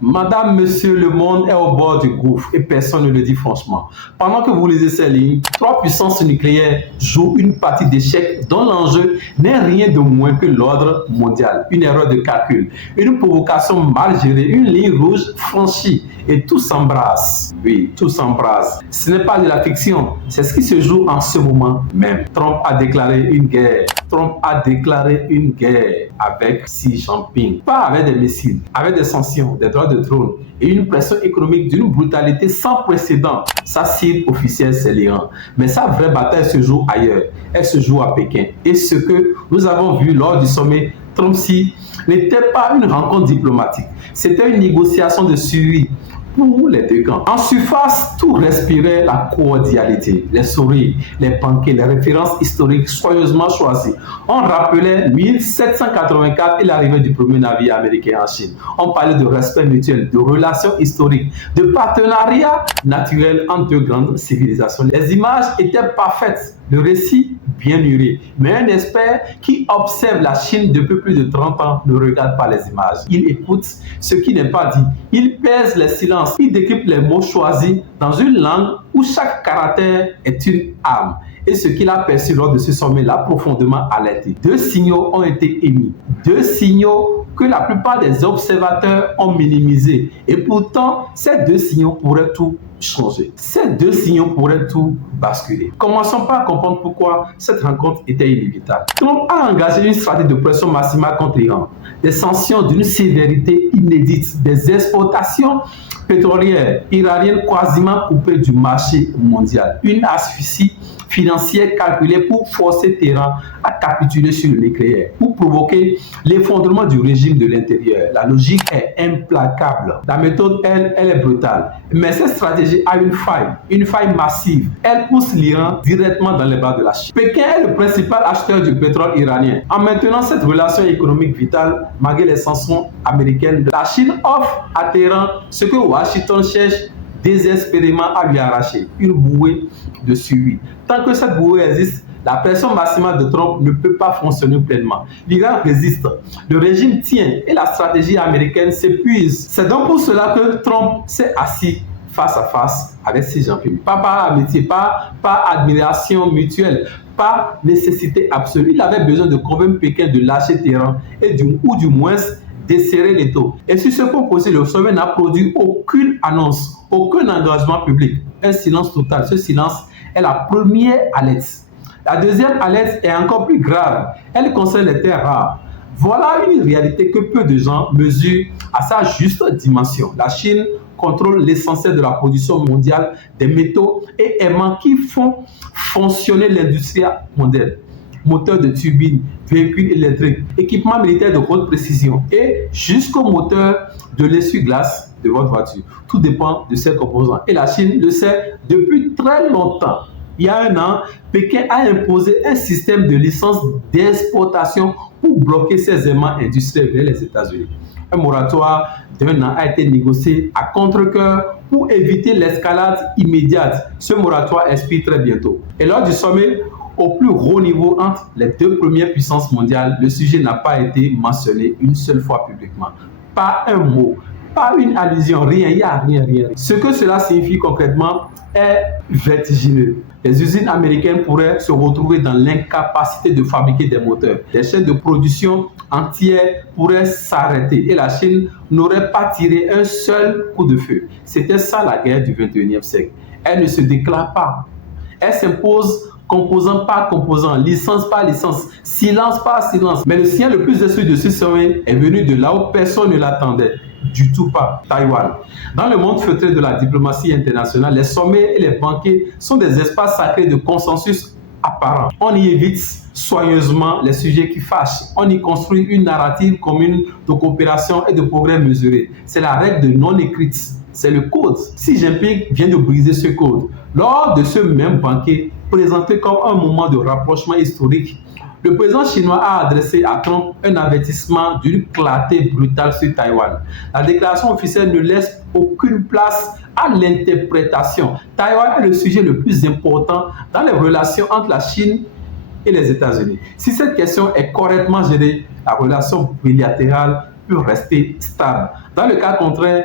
Madame, monsieur, le monde est au bord du gouffre et personne ne le dit franchement. Pendant que vous lisez ces lignes, trois puissances nucléaires jouent une partie d'échecs dont l'enjeu n'est rien de moins que l'ordre mondial. Une erreur de calcul, une provocation mal gérée, une ligne rouge franchie et tout s'embrasse. Oui, tout s'embrasse. Ce n'est pas de la fiction, c'est ce qui se joue en ce moment même. Trump a déclaré une guerre. Trump a déclaré une guerre avec Xi Jinping. Pas avec des missiles, avec des sanctions, des droits de trône et une pression économique d'une brutalité sans précédent. Sa cible officielle, c'est l'Iran. Mais sa vraie bataille se joue ailleurs. Elle se joue à Pékin. Et ce que nous avons vu lors du sommet Trump-Xi n'était pas une rencontre diplomatique. C'était une négociation de suivi pour les deux camps. En surface, tout respirait la cordialité, les sourires, les banquets, les références historiques soigneusement choisies. On rappelait 1784 et l'arrivée du premier navire américain en Chine. On parlait de respect mutuel, de relations historiques, de partenariat naturel entre deux grandes civilisations. Les images étaient parfaites, le récit bien mûri. Mais un expert qui observe la Chine depuis plus de 30 ans ne regarde pas les images. Il écoute ce qui n'est pas dit. Il pèse les silences. Il décrypte les mots choisis dans une langue où chaque caractère est une âme. Et ce qu'il a perçu lors de ce sommet l'a profondément alerté. Deux signaux ont été émis. Deux signaux que la plupart des observateurs ont minimisés. Et pourtant, ces deux signaux pourraient tout changer. Ces deux signaux pourraient tout basculer. Commençons par comprendre pourquoi cette rencontre était inévitable. Trump a engagé une stratégie de pression maximale contre l'Iran, des sanctions d'une sévérité inédite, des exportations pétrolières iraniennes quasiment coupées du marché mondial, une asphyxie financière calculée pour forcer Téhéran à capituler sur le nucléaire, pour provoquer l'effondrement du régime de l'intérieur. La logique est implacable. La méthode, elle est brutale. Mais cette stratégie a une faille massive. Elle pousse l'Iran directement dans les bras de la Chine. Pékin est le principal acheteur du pétrole iranien. En maintenant cette relation économique vitale, malgré les sanctions américaines, la Chine offre à Téhéran ce que Washington cherche désespérément à lui arracher, une bouée de suivi. Tant que cette bouée existe, la pression maximale de Trump ne peut pas fonctionner pleinement. L'Iran résiste, le régime tient et la stratégie américaine s'épuise. C'est donc pour cela que Trump s'est assis face à face avec Xi Jinping. Pas par amitié, pas par admiration mutuelle, pas nécessité absolue. Il avait besoin de convaincre Pékin de lâcher Téhéran ou du moins desserrer les taux. Et sur ce proposé, le sommet n'a produit aucune annonce, aucun engagement public. Un silence total. Ce silence est la première alerte. La deuxième alerte est encore plus grave. Elle concerne les terres rares. Voilà une réalité que peu de gens mesurent à sa juste dimension. La Chine contrôle l'essentiel de la production mondiale des métaux et aimants qui font fonctionner l'industrie mondiale. Moteurs de turbines, véhicules électriques, équipements militaires de haute précision et jusqu'au moteur de l'essuie-glace de votre voiture. Tout dépend de ses composants. Et la Chine le sait depuis très longtemps. Il y a un an, Pékin a imposé un système de licence d'exportation pour bloquer ses aimants industriels vers les États-Unis. Un moratoire d'un an a été négocié à contre-cœur pour éviter l'escalade immédiate. Ce moratoire expire très bientôt. Et lors du sommet, au plus haut niveau entre les deux premières puissances mondiales, le sujet n'a pas été mentionné une seule fois publiquement. Pas un mot, pas une allusion, rien, il n'y a rien. Ce que cela signifie concrètement est vertigineux. Les usines américaines pourraient se retrouver dans l'incapacité de fabriquer des moteurs. Les chaînes de production entières pourraient s'arrêter et la Chine n'aurait pas tiré un seul coup de feu. C'était ça la guerre du 21e siècle. Elle ne se déclare pas. Elle s'impose composant par composant, licence par licence, silence par silence. Mais le signal le plus déçu de ce sommet est venu de là où personne ne l'attendait. Du tout pas, Taïwan. Dans le monde feutré de la diplomatie internationale, les sommets et les banquets sont des espaces sacrés de consensus apparent. On y évite soigneusement les sujets qui fâchent. On y construit une narrative commune de coopération et de progrès mesurés. C'est la règle de non écrite. C'est le code. Xi Jinping vient de briser ce code. Lors de ce même banquet, présenté comme un moment de rapprochement historique, le président chinois a adressé à Trump un avertissement d'une clarté brutale sur Taïwan. La déclaration officielle ne laisse aucune place à l'interprétation. Taïwan est le sujet le plus important dans les relations entre la Chine et les États-Unis. Si cette question est correctement gérée, la relation bilatérale peut rester stable. Dans le cas contraire,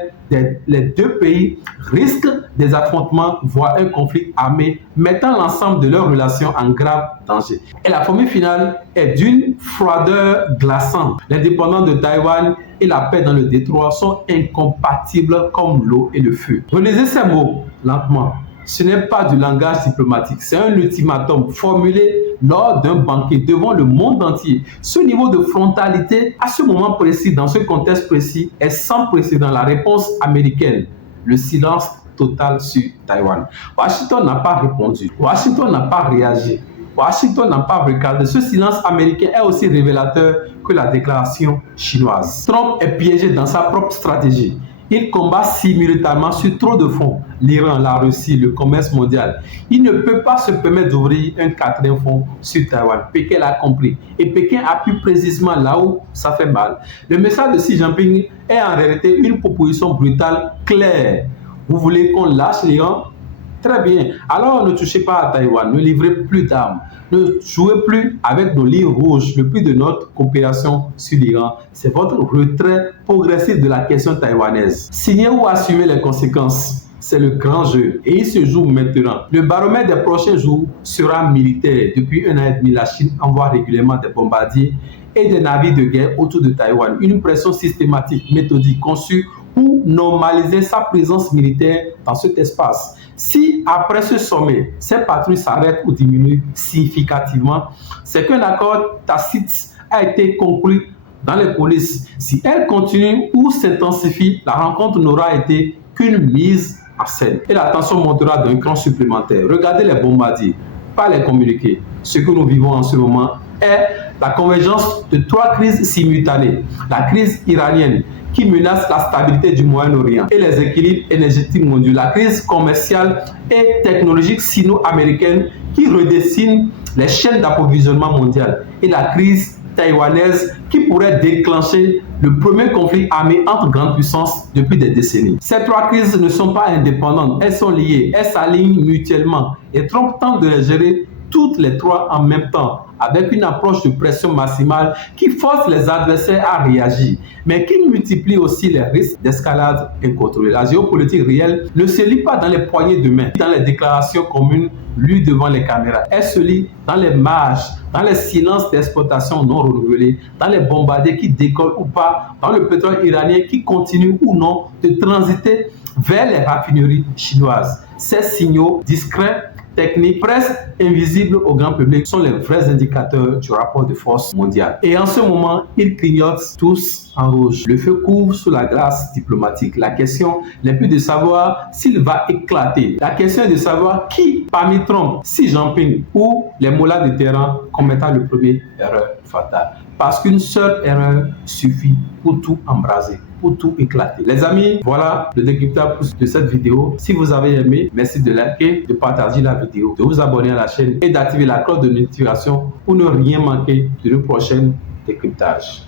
les deux pays risquent des affrontements, voire un conflit armé, mettant l'ensemble de leurs relations en grave danger. Et la formule finale est d'une froideur glaçante. L'indépendance de Taïwan et la paix dans le détroit sont incompatibles comme l'eau et le feu. Relisez ces mots lentement. Ce n'est pas du langage diplomatique, c'est un ultimatum formulé lors d'un banquet devant le monde entier. Ce niveau de frontalité, à ce moment précis, dans ce contexte précis, est sans précédent. La réponse américaine, le silence total sur Taïwan. Washington n'a pas répondu, Washington n'a pas réagi, Washington n'a pas regardé. Ce silence américain est aussi révélateur que la déclaration chinoise. Trump est piégé dans sa propre stratégie. Il combat simultanément sur trop de fronts, l'Iran, la Russie, le commerce mondial. Il ne peut pas se permettre d'ouvrir un quatrième front sur Taïwan. Pékin l'a compris. Et Pékin appuie précisément là où ça fait mal. Le message de Xi Jinping est en réalité une proposition brutale, claire. Vous voulez qu'on lâche l'Iran? Très bien. Alors ne touchez pas à Taïwan, ne livrez plus d'armes, ne jouez plus avec nos lignes rouges. Le but de notre coopération sur l'Iran, c'est votre retrait progressif de la question taïwanaise. Signer ou assumer les conséquences, c'est le grand jeu et il se joue maintenant. Le baromètre des prochains jours sera militaire. Depuis 1 an et demi, la Chine envoie régulièrement des bombardiers et des navires de guerre autour de Taïwan. Une pression systématique, méthodique, conçue pour normaliser sa présence militaire dans cet espace. Si après ce sommet, ces patrouilles s'arrêtent ou diminuent significativement, c'est qu'un accord tacite a été conclu dans les coulisses. Si elle continue ou s'intensifie, la rencontre n'aura été qu'une mise en scène. Et la tension montera d'un cran supplémentaire. Regardez les bombardiers, pas les communiqués. Ce que nous vivons en ce moment est la convergence de 3 crises simultanées. La crise iranienne, qui menace la stabilité du Moyen-Orient et les équilibres énergétiques mondiaux. La crise commerciale et technologique sino-américaine qui redessine les chaînes d'approvisionnement mondiales. Et la crise taïwanaise qui pourrait déclencher le premier conflit armé entre grandes puissances depuis des décennies. Ces 3 crises ne sont pas indépendantes, elles sont liées, elles s'alignent mutuellement. Et Trump tente de les gérer toutes les 3 en même temps, avec une approche de pression maximale qui force les adversaires à réagir, mais qui multiplie aussi les risques d'escalade incontrôlée. La géopolitique réelle ne se lit pas dans les poignées de main, dans les déclarations communes lues devant les caméras. Elle se lit dans les marges, dans les silences d'exploitation non renouvelés, dans les bombardiers qui décollent ou pas, dans le pétrole iranien qui continue ou non de transiter vers les raffineries chinoises. Ces signaux discrets, techniques presque invisibles au grand public sont les vrais indicateurs du rapport de force mondiale. Et en ce moment, ils clignotent tous en rouge. Le feu couvre sous la glace diplomatique. La question n'est plus de savoir s'il va éclater. La question est de savoir qui, parmi Trump, Xi Jinping ou les mollahs de terrain, commettra le premier erreur fatale. Parce qu'une seule erreur suffit pour tout embraser, pour tout éclater. Les amis, voilà le décryptage de cette vidéo. Si vous avez aimé, merci de liker, de partager la vidéo, de vous abonner à la chaîne et d'activer la cloche de notification pour ne rien manquer de nos prochains décryptages.